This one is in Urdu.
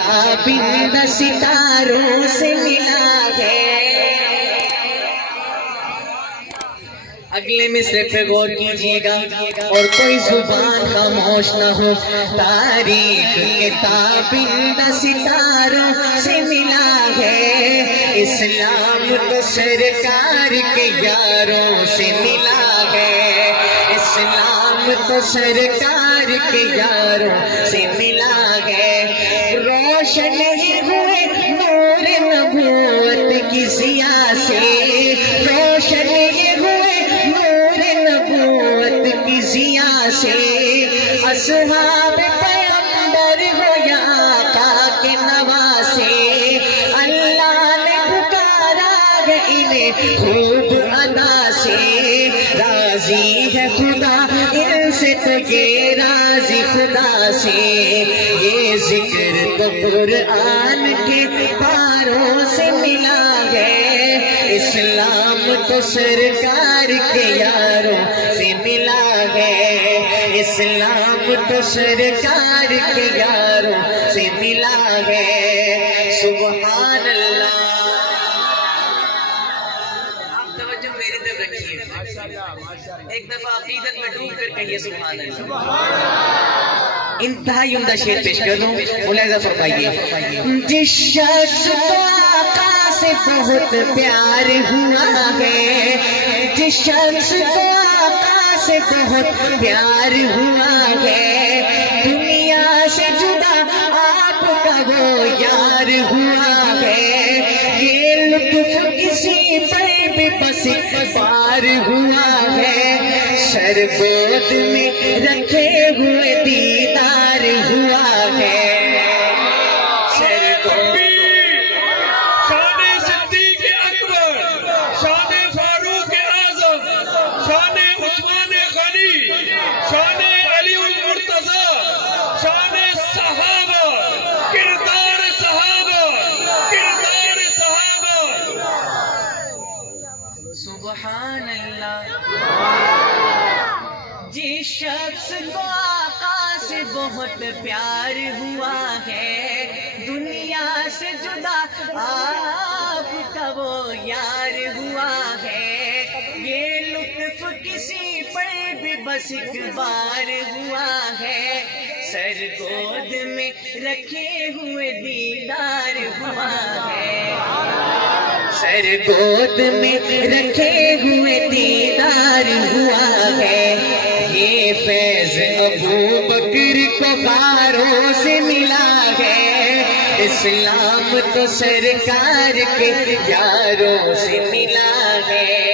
تابندہ ستاروں سے ملا ہے۔ اگلے مصرے پہ غور کیجئے گا اور کوئی زبان خاموش نہ ہو۔ تاریخ کے تابندہ ستاروں سے ملا ہے، اسلام تو سرکار کے یاروں سے ملا ہے، اسلام تو سرکار کے یاروں سے ملا ہے۔ روشن ہوئے نور نبوت کی ضیاء سے، روشن ہوئے نور نبوت کی ضیاء سے، اصحاب پیغمبر ہو یا آقا کے نواسے، اللہ نے پکارا ہے انہیں خوب ادا سے۔ راضی ہے خدا ان سے تو یہ راضی خدا سے، یہ ذکر تو قرآن کے پاروں سے ملا ہے، اسلام تو سرکار کے یاروں سے ملا ہے، اسلام تو سرکار کے یاروں سے ملا ہے۔ سبحان اللہ۔ آپ توجہ میری طرف رکھیے، ایک دفعہ عقیدت میں ڈوب کر کہیے سبحان اللہ۔ انتہائی عمدہ شعر پیش کر دوں، ملاحظہ فرمائیے۔ جس شخص کو آقا سے بہت پیار ہوا ہے، جس شخص کو آقا سے بہت پیار ہوا ہے، دنیا سے جدا آپ کا وہ یار ہوا ہے، یہ لطف کسی پر بھی بس ایک بار ہوا ہے، سر گود میں رکھے ہوئے دیدار ہوا ہے، سر گود شان صدیق اکبر، شان فاروق اعظم، شان عثمان غنی، شان علی المرتضی، شان صحابہ، کردار صحابہ، کردار صحابہ۔ سبحان اللہ۔ جس شخص کو آقا سے بہت پیار ہوا ہے، دنیا سے جدا آپ کا وہ یار ہوا ہے، یہ لطف کسی پر بھی بس ایک بار ہوا ہے، سر گود میں رکھے ہوئے دیدار ہوا ہے، سر گود میں رکھے ہوئے دیدار ہوا ہے، یہ فیض ابو بکر کو غاروں سے ملا ہے، اسلام تو سرکار کے یاروں سے ملا ہے۔